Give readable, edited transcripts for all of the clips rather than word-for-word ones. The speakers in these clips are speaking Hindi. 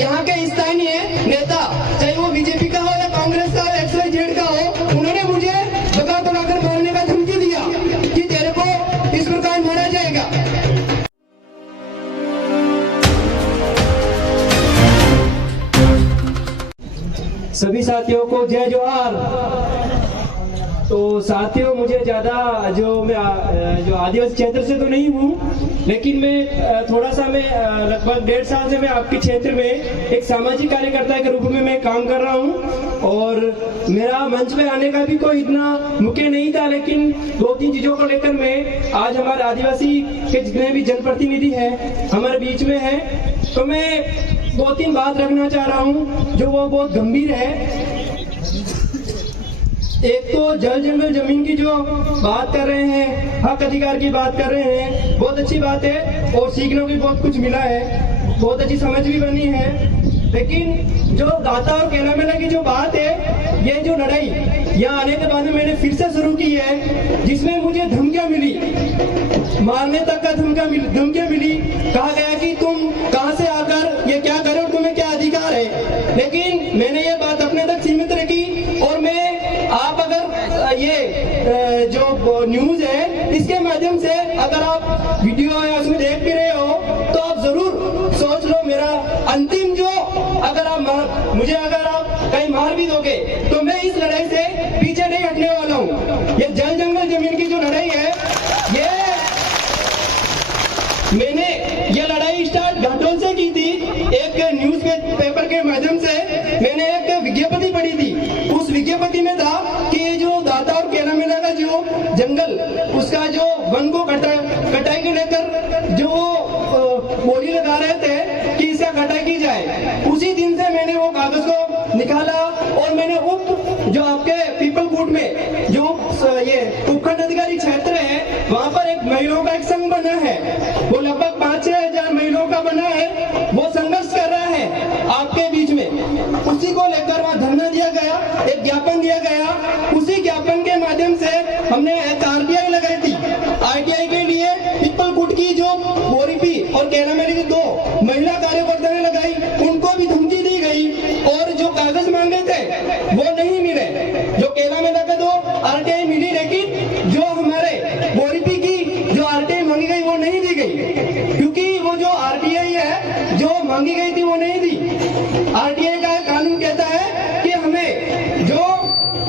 यहाँ के स्थानीय नेता, चाहे वो बीजेपी का हो या कांग्रेस का हो, XYZ का हो, उन्होंने मुझे भगा कर मारने का धमकी दिया कि तेरे को इस प्रकार मारा जाएगा। सभी साथियों को जय जोहार। तो साथियों, मुझे ज़्यादा जो आदिवासी क्षेत्र से तो नहीं हूँ, लेकिन मैं थोड़ा सा लगभग 1.5 साल से मैं आपके क्षेत्र में एक सामाजिक कार्यकर्ता के रूप में मैं काम कर रहा हूँ। और मेरा मंच पे आने का भी कोई इतना मुख्य नहीं था, लेकिन 2-3 चीज़ों को लेकर मैं आज हमारे आदिवासी के जितने भी जनप्रतिनिधि हैं हमारे बीच में है, तो मैं 2-3 बात रखना चाह रहा हूँ जो वो बहुत गंभीर है। एक तो जल जंगल जमीन की जो बात कर रहे हैं, हक अधिकार की बात कर रहे हैं, बहुत अच्छी बात है और सीखने को भी बहुत कुछ मिला है, बहुत अच्छी समझ भी बनी है। लेकिन जो दाता और केला मेला की जो बात है, ये जो लड़ाई यहाँ आने के बाद में मैंने फिर से शुरू की है, जिसमें मुझे धमकियां मिली, मारने तक का धमकियां मिली। कहा गया कि तुम कहां से आकर ये क्या करो, तुम्हें क्या अधिकार है। लेकिन मैंने ये बात अपने तक सीमित रखी और मैं आप अगर ये जो न्यूज है इसके माध्यम से अगर आप वीडियो है उसमें देख भी रहे हो तो आप जरूर सोच लो, मेरा अंतिम जो अगर आप कहीं मार भी दोगे तो मैं इस लड़ाई से पीछे नहीं हटने वाला हूँ। ये जल जंगल जमीन की जो लड़ाई है, ये मैंने ये लड़ाई स्टार्ट घाटोल से की थी। एक न्यूज पेपर के माध्यम से मैंने एक विज्ञप्ति पढ़ी थी। उस विज्ञप्ति में था कि जो दाता और केला मेला का जो जंगल, उसका जो वन को कटाई को लेकर जो बोली लगा रहे थे कि इसका कटाई की जाए, उसी दिन से मैंने वो कागज को निकाला और मैंने जो आपके पीपल कूट में जो ये उपखंड अधिकारी क्षेत्र है, वहाँ पर एक महिलाओं का एक संघ बना है, वो लगभग 5-6 हजार महिलाओं का बना है, वो संघर्ष कर रहा है आपके बीच में। उसी को लेकर वहाँ धरना दिया गया, एक ज्ञापन दिया गया। उसी ज्ञापन के माध्यम से हमने एक RTI लगाई थी। RTI के लिए पीपल कूट की जो बोरीपी और केला मेली की 2 महिला कार्यकर्ता ने लगाई, उनको भी धमकी दी गई और जो कागज मांगे थे वो नहीं मिले। जो केला मेला का 2 RTI मिली, लेकिन जो हमारे बोरीपी की जो RTI मांगी गई वो नहीं दी गई, क्योंकि वो जो RTI है जो मांगी गई थी वो नहीं दी। RTI का कानून कहता है कि हमें जो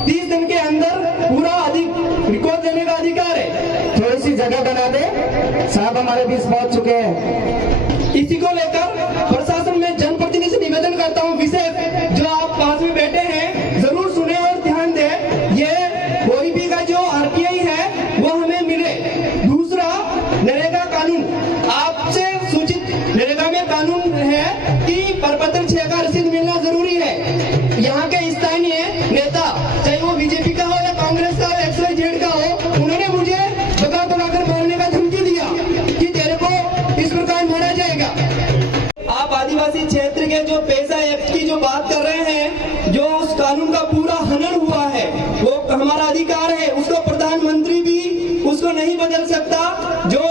30 दिन के अंदर पूरा रिकॉर्ड देने का अधिकार है। थोड़ी सी जगह बना दे, साहब हमारे बीच पहुंच चुके हैं। इसी को लेकर प्रशासन में जनप्रतिनिधि से निवेदन करता हूं, विशेष जो आप पास में बैठे हैं जरूर सुने और ध्यान दें। ये बोरीपी का जो RTI है वो हमें मिले। दूसरा, नरेगा कानून, आपसे सूचित नरेगा में कानून है कि प्रपत्र 6 का रसीद मिलना जरूरी है। यहाँ के स्थानीय नेता, चाहे वो बीजेपी का हो या कांग्रेस का हो, XYZ का हो, उन्होंने मुझे भगा कर मारने का धमकी दिया कि तेरे को इस प्रकार मारा जाएगा। आप आदिवासी क्षेत्र के जो पैसा एक्ट की जो बात कर रहे हैं, जो उस कानून का पूरा हनन हुआ है, वो हमारा अधिकार है, उसको प्रधानमंत्री भी उसको नहीं बदल सकता। जो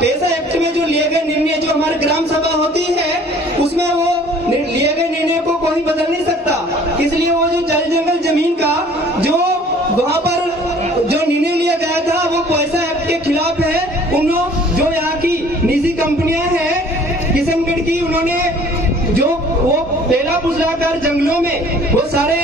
पैसा एक्ट में जो लिए गए निर्णय, जो हमारे ग्राम सभा होती है, उसमें वो लिए गए निर्णय को कोई बदल नहीं सकता। इसलिए वो जो जल जंगल जमीन का जो वहाँ पर जो निर्णय लिया गया था वो पैसा एक्ट के खिलाफ है। उन्होंने जो यहाँ की निजी कंपनियां हैं किशनगढ़ की, उन्होंने जो वो पहला बुझलाकर जंगलों में वो सारे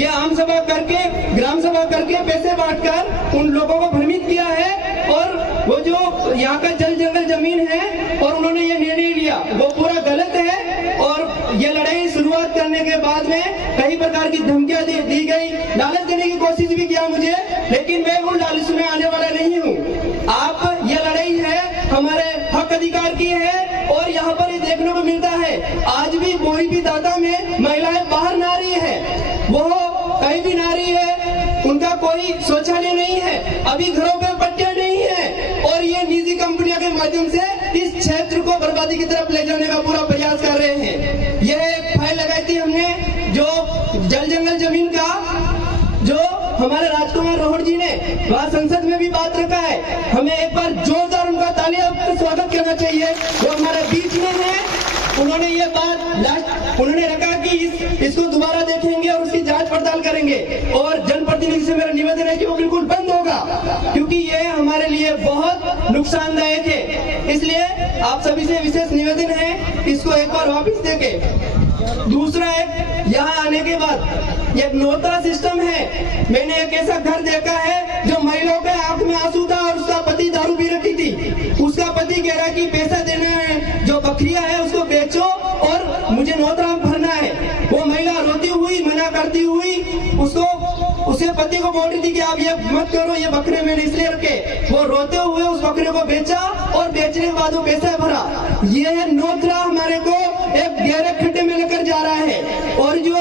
ये आम सभा करके, ग्राम सभा करके पैसे बांटकर उन लोगों को भ्रमित किया है। और वो जो यहाँ का जल जंगल जमीन है और उन्होंने ये निर्णय लिया, वो पूरा गलत है। और ये लड़ाई शुरुआत करने के बाद में कई प्रकार की धमकियां दी गई, लालच देने की कोशिश भी किया मुझे, लेकिन मैं उन लालच में आने वाला नहीं हूँ। आप ये लड़ाई है हमारे हक अधिकार की है और यहाँ पर ये देखने को मिलता है आज भी बोरीपी दाता में महिलाएं बाहर ना रही है, वो कहीं भी ना रही है, उनका कोई शौचालय नहीं है, अभी घरों पे पट्टियां नहीं है और ये निजी कंपनियों के माध्यम से इस क्षेत्र को बर्बादी की तरफ ले जाने का पूरा प्रयास कर रहे हैं। यह फाइल लगाई थी हमने जो जल जंगल जमीन का, जो हमारे राजकुमार रोहड़ जी ने वहाँ संसद में भी बात रखा है। हमें एक बार जोरदार उनका तालियां से स्वागत करना चाहिए, वो हमारे बीच में है। उन्होंने ये बात लास्ट उन्होंने रखा कि इसको दोबारा देखेंगे और उसकी जांच पड़ताल करेंगे, और जनप्रतिनिधि से मेरा निवेदन है कि वो बिल्कुल बंद होगा, क्योंकि ये हमारे लिए बहुत नुकसानदायक है। इसलिए आप सभी से विशेष निवेदन है इसको एक बार वापस देके। दूसरा एक, यहाँ आने के बाद एक नोतरा सिस्टम है। मैंने एक ऐसा घर देखा है जो महिलाओं के आंख में आंसू था और उसका पति दारू पी रखी थी। उसका पति कह रहा है कि पैसा देना है, जो बकरियां है उसको बेचो और मुझे नोतरा भरना है। वो महिला रोती हुई मना करती हुई उसके पति को बोल रही थी कि आप ये मत करो, ये बकरे मैंने इसलिए रखे। वो रोते हुए उस बकरे को बेचा और बेचने के बाद वो पैसा भरा। ये है नोतरा हमारे को एक गहरे खड्डे में लेकर जा रहा है। और जो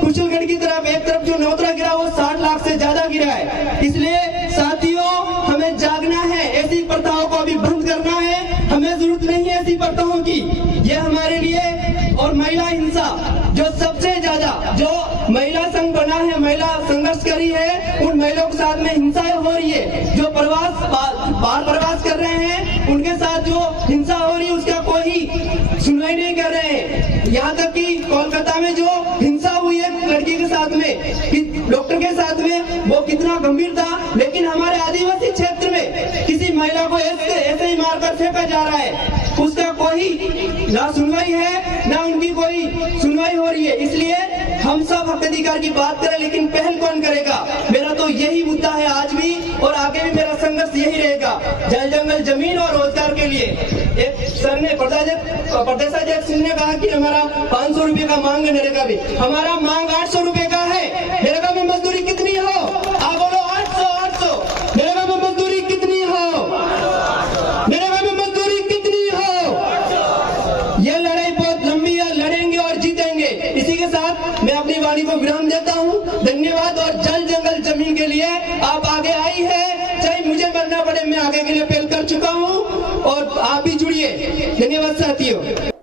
कुशलगढ़ की तरफ एक तरफ जो नोतरा गिरा वो 60 लाख से ज्यादा गिरा है। इसलिए साथियों हमें जागना है, ऐसी प्रथाओं को अभी बंद करना है। हमें जरूरत नहीं है ऐसी प्रथाओं की, ये हमारे लिए। और महिला हिंसा जो सबसे ज्यादा, जो महिला संघ बना है, महिला संघर्ष करी है, उन महिलाओं के साथ में हिंसा हो रही है। जो बाहर प्रवास कर रहे हैं उनके साथ जो हिंसा हो रही है उसका कोई सुनवाई नहीं कर रहे हैं। यहाँ तक कि कोलकाता में जो हिंसा हुई है लड़की के साथ में, डॉक्टर के साथ में, वो कितना गंभीर था, लेकिन हमारे आदिवासी क्षेत्र में किसी महिला को ऐसे ही मारकर फेंका जा रहा है। उसका कोई ना सुनवाई है ना उनकी कोई सुनवाई हो रही है। इसलिए हम सब हक अधिकार की बात करें, लेकिन पहल कौन करेगा? मेरा तो यही मुद्दा है आज भी और आगे भी मेरा संघर्ष यही रहेगा, जल जंगल जमीन और रोजगार के लिए। एक सर ने प्रदेशाध्यक्ष ने कहा कि हमारा 500 रुपए का मांग है नरेगा में, हमारा मांग 800 रुपए का है। नरेगा में मजदूरी कितनी हो? आप बोलो 800। नरेगा में मजदूरी कितनी हो? नरेगा में मजदूरी कितनी हो? ये लड़ाई बहुत लंबी है, लड़ेंगे और जीतेंगे। इसी के साथ मैं अपनी वाणी को विराम देता हूँ। धन्यवाद। और जल जंगल जमीन के लिए आप आगे आई है, चाहे मुझे मरना पड़े, मैं आगे के लिए पहल कर चुका हूँ और आप भी जुड़िए। धन्यवाद साथियों।